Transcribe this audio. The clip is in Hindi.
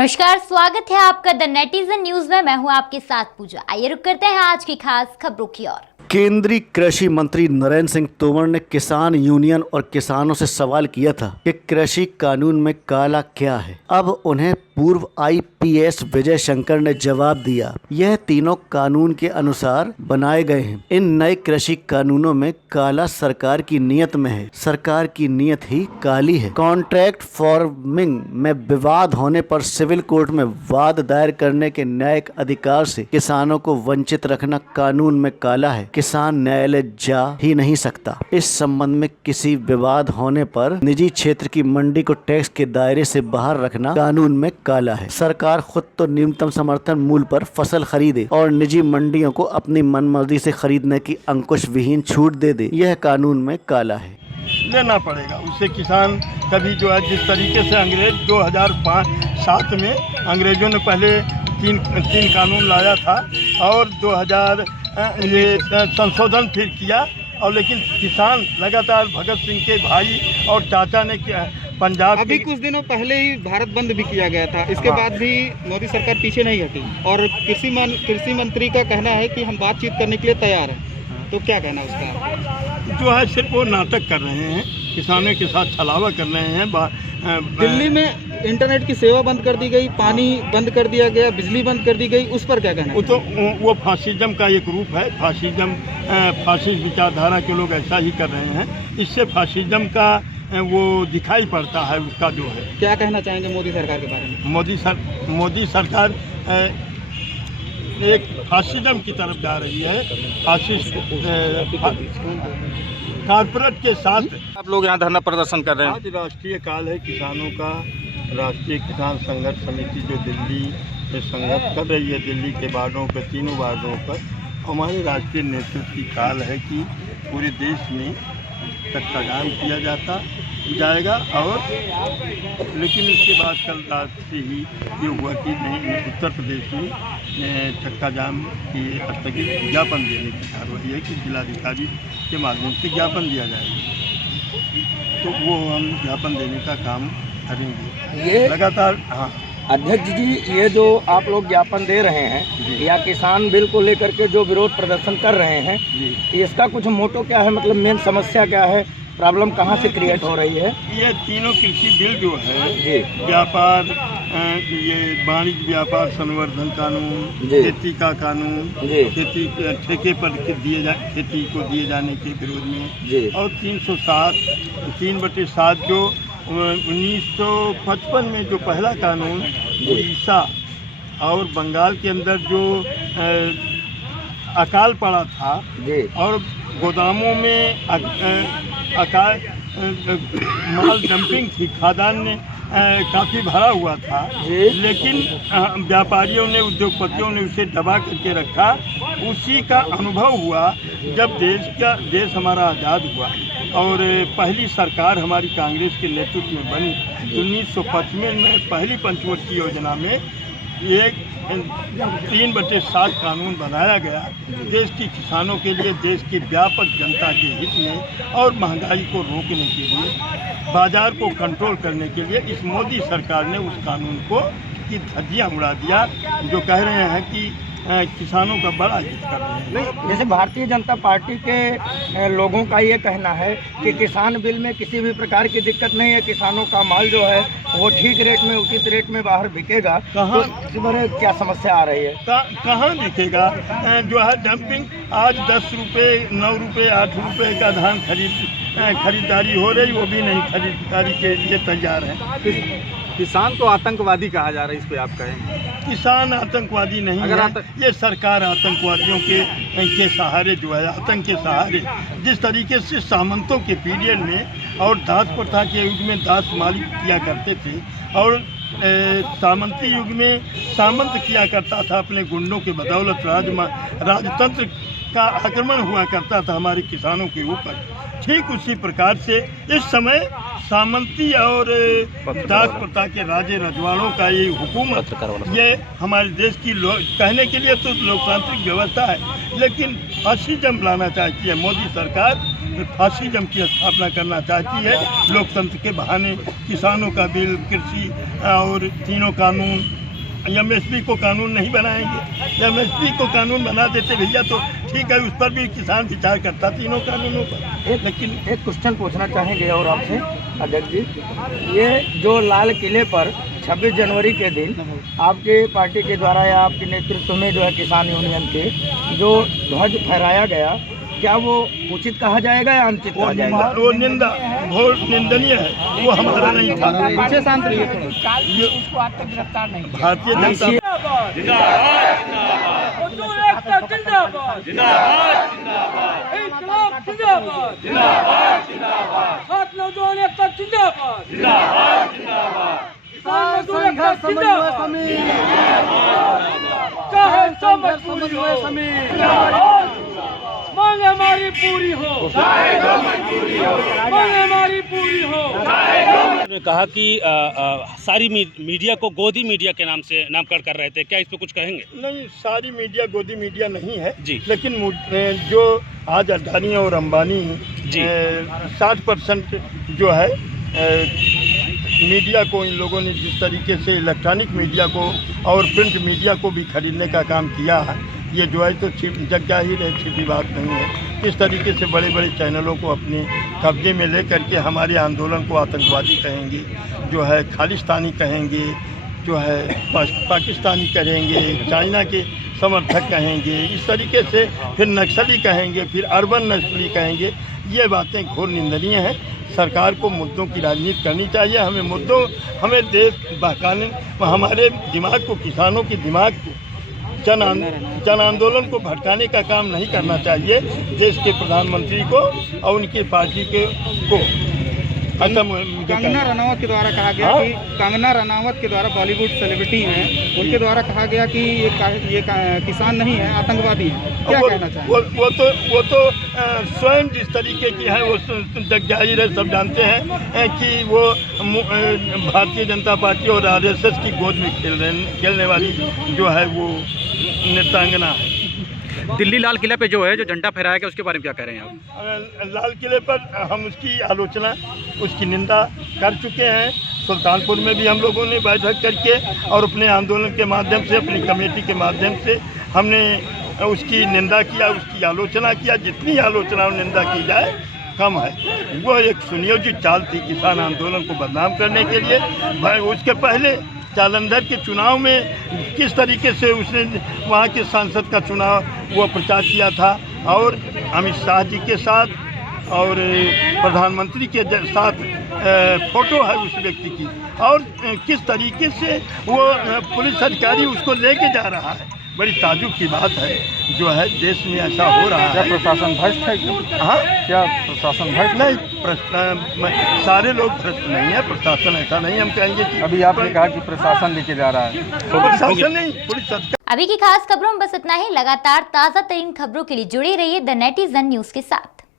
नमस्कार, स्वागत है आपका द नेटिजन न्यूज में। मैं हूं आपके साथ पूजा। आइए रुक करते हैं आज की खास खबरों की ओर। केंद्रीय कृषि मंत्री नरेंद्र सिंह तोमर ने किसान यूनियन और किसानों से सवाल किया था कि कृषि कानून में काला क्या है। अब उन्हें पूर्व आईपीएस विजय शंकर ने जवाब दिया, यह तीनों कानून के अनुसार बनाए गए हैं। इन नए कृषि कानूनों में काला सरकार की नीयत में है। सरकार की नीयत ही काली है। कॉन्ट्रैक्ट फार्मिंग में विवाद होने पर सिविल कोर्ट में वाद दायर करने के न्यायिक अधिकार से किसानों को वंचित रखना कानून में काला है। किसान न्यायालय जा ही नहीं सकता। इस संबंध में किसी विवाद होने पर निजी क्षेत्र की मंडी को टैक्स के दायरे से बाहर रखना कानून में काला है। सरकार खुद तो न्यूनतम समर्थन मूल्य पर फसल खरीदे और निजी मंडियों को अपनी मनमर्जी से खरीदने की अंकुश विहीन छूट दे, यह कानून में काला है। लेना पड़ेगा उससे किसान कभी जो है जिस तरीके से अंग्रेज 2005-7 में अंग्रेजों ने पहले तीन कानून लाया था और 2000 ये संशोधन फिर किया, और लेकिन किसान लगातार भगत सिंह के भाई और चाचा ने पंजाब अभी कुछ दिनों पहले ही भारत बंद भी किया गया था, इसके बाद भी मोदी सरकार पीछे नहीं हटी और कृषि मंत्री का कहना है कि हम बातचीत करने के लिए तैयार हैं। तो क्या कहना उसका? जो है सिर्फ वो नाटक कर रहे हैं, किसानों के साथ छलावा कर रहे हैं। दिल्ली में इंटरनेट की सेवा बंद कर दी गई, पानी बंद कर दिया गया, बिजली बंद कर दी गई, उस पर क्या कहना? वो फासिज्म का एक रूप है। फासिस्ट विचारधारा के लोग ऐसा ही कर रहे हैं। इससे फासिज्म का वो दिखाई पड़ता है उसका जो है। क्या कहना चाहेंगे मोदी सरकार के बारे में? मोदी सरकार एक फासिज्म की तरफ जा रही है। फासिस्ट कॉर्पोरेट के साथ आप लोग यहाँ धरना प्रदर्शन कर रहे हैं। आज राष्ट्रीय काल है किसानों का। राष्ट्रीय किसान संघर्ष समिति जो दिल्ली में संघर्ष कर रही है, दिल्ली के वार्डों पर, तीनों वार्डों पर, हमारे राष्ट्रीय नेतृत्व की काल है कि पूरे देश में चक्काजाम किया जाएगा। और लेकिन इसके बाद कल रात से ही ये हुआ कि नहीं, उत्तर प्रदेश में चक्काजाम की स्थगित ज्ञापन देने की कार्रवाई है कि जिलाधिकारी के माध्यम से ज्ञापन दिया जाएगा। तो वो हम ज्ञापन देने का काम करेंगे ये लगातार। हाँ अध्यक्ष जी, ये जो आप लोग ज्ञापन दे रहे हैं या किसान बिल को लेकर के जो विरोध प्रदर्शन कर रहे हैं, इसका कुछ मोटो क्या है? मतलब मेन समस्या क्या है? प्रॉब्लम कहाँ से क्रिएट हो रही है? ये तीनों कृषि बिल जो है, व्यापार, ये वाणिज्य व्यापार संवर्धन कानून, खेती का कानून, खेती ठेके पर खेती को दिए जाने के विरोध में, और 3/7 जो 1955 में जो पहला कानून उड़ीसा और बंगाल के अंदर जो अकाल पड़ा था और गोदामों में माल डंपिंग थी, खादान ने काफ़ी भरा हुआ था, लेकिन व्यापारियों ने, उद्योगपतियों ने उसे दबा करके रखा। उसी का अनुभव हुआ जब देश हमारा आज़ाद हुआ और पहली सरकार हमारी कांग्रेस के नेतृत्व में बनी। 1955 में पहली पंचवर्षीय योजना में एक 3/7 कानून बनाया गया देश के किसानों के लिए, देश की व्यापक जनता के हित में, और महंगाई को रोकने के लिए, बाजार को कंट्रोल करने के लिए। इस मोदी सरकार ने उस कानून को की धज्जियां उड़ा दिया, जो कह रहे हैं कि किसानों का बड़ा हित कर रहे हैं। जैसे भारतीय जनता पार्टी के लोगों का ये कहना है कि किसान बिल में किसी भी प्रकार की दिक्कत नहीं है, किसानों का माल जो है वो ठीक रेट में, उचित रेट में बाहर बिकेगा। कहाँ तो क्या समस्या आ रही है? कहाँ बिकेगा? जो है डंपिंग। आज 10 रुपये, 9 रुपये, 8 रुपये का धान खरीदारी हो रही, वो भी नहीं खरीदारी के लिए तैयार है। किसान को आतंकवादी कहा जा रहा है, इस पे आप कहेंगे? किसान आतंकवादी नहीं है। ये सरकार आतंकवादियों के सहारे जो है, आतंक के सहारे, जिस तरीके से सामंतों के पीरियड में और दास प्रथा के युग में दास मालिक किया करते थे, और सामंती युग में सामंत किया करता था अपने गुंडों के बदौलत, राजतंत्र का आक्रमण हुआ करता था हमारे किसानों के ऊपर। ठीक उसी प्रकार से इस समय सामंती और दास प्रथा के राजे रजवाड़ों का ये हुकूमत, ये हमारे देश की कहने के लिए तो लोकतांत्रिक व्यवस्था है, लेकिन फासिज्म लाना चाहती है मोदी सरकार। फासिज्म की स्थापना करना चाहती है। लोकतंत्र के बहाने किसानों का बिल, कृषि और तीनों कानून, एमएसपी को कानून नहीं बनाएंगे। एमएसपी को कानून बना देते भैया तो ठीक है, उस पर भी किसान विचार करता तीनों कानूनों पर। लेकिन एक क्वेश्चन पूछना चाहेंगे और आपसे अध्यक्ष जी, ये जो लाल किले पर 26 जनवरी के दिन आपके पार्टी के द्वारा या आपके नेतृत्व में जो है किसान यूनियन के जो ध्वज फहराया गया, क्या वो उचित कहा जाएगा या अनुचित कहा जाएगा? वो निंदा, बहुत निंदनीय है, वो हमारा नहीं था। पीछे शांत रहिए। भारतीय जनता मांग हमारी पूरी हो, मांग हमारी पूरी हो। उन्होंने कहा कि सारी मीडिया को गोदी मीडिया के नाम से नामकरण कर रहे थे, क्या इस पे कुछ कहेंगे? नहीं, सारी मीडिया गोदी मीडिया नहीं है जी। लेकिन जो आज अडानी और अंबानी जी 60% जो है मीडिया को, इन लोगों ने जिस तरीके से इलेक्ट्रॉनिक मीडिया को और प्रिंट मीडिया को भी खरीदने का काम किया है, ये जो है तो जग जाहिर है, छिपी बात नहीं है। इस तरीके से बड़े बड़े चैनलों को अपने कब्जे में ले करके हमारे आंदोलन को आतंकवादी कहेंगे, जो है खालिस्तानी कहेंगे, जो है पाकिस्तानी करेंगे, चाइना के समर्थक कहेंगे, इस तरीके से फिर नक्सली कहेंगे, फिर अर्बन नक्सली कहेंगे। ये बातें घोर निंदनीय हैं। सरकार को मुद्दों की राजनीति करनी चाहिए। हमें देश बहकाने, हमारे दिमाग को, किसानों के दिमाग को, जन आंदोलन को भटकाने का काम नहीं करना चाहिए। देश के प्रधानमंत्री को और उनकी पार्टी को कंगना रनावत के द्वारा कहा गया कि कंगना रनावत के द्वारा बॉलीवुड सेलिब्रिटी हैं, उनके द्वारा कहा गया कि ये किसान नहीं है, आतंकवादी है। क्या कहना चाहिए? वो तो स्वयं जिस तरीके की है वो जग जाहिर है, सब जानते हैं कि वो भारतीय जनता पार्टी और आरएसएस की गोद में खेलने वाली जो है वो नृत्यांगना है। दिल्ली लाल किला पे जो है जो झंडा फहराया गया, उसके बारे में क्या कह रहे हैं आप? लाल किले पर हम उसकी आलोचना, उसकी निंदा कर चुके हैं। सुल्तानपुर में भी हम लोगों ने बैठक करके और अपने आंदोलन के माध्यम से, अपनी कमेटी के माध्यम से हमने उसकी निंदा किया, उसकी आलोचना किया। जितनी आलोचना और निंदा की जाए कम है। वो एक सुनियोजित चाल थी किसान आंदोलन को बदनाम करने के लिए। उसके पहले जालंधर के चुनाव में किस तरीके से उसने वहाँ के सांसद का चुनाव वो प्रचार किया था, और अमित शाह जी के साथ और प्रधानमंत्री के साथ फोटो है उस व्यक्ति की, और किस तरीके से वो पुलिस अधिकारी उसको लेके जा रहा है। बड़ी ताजुब की बात है जो है देश में ऐसा हो रहा है। प्रशासन भ्रष्ट है? हाँ, क्या प्रशासन भ्रष्ट? नहीं, सारे लोग भ्रष्ट नहीं है। प्रशासन ऐसा नहीं हम कहेंगे कि अभी आपने कहा कि प्रशासन लेके जा रहा है, प्रशासन नहीं, पुलिस अधिकारी। अभी की खास खबरों में बस इतना ही। लगातार ताज़ा तरीन खबरों के लिए जुड़े रहिए द नेटिजन न्यूज के साथ।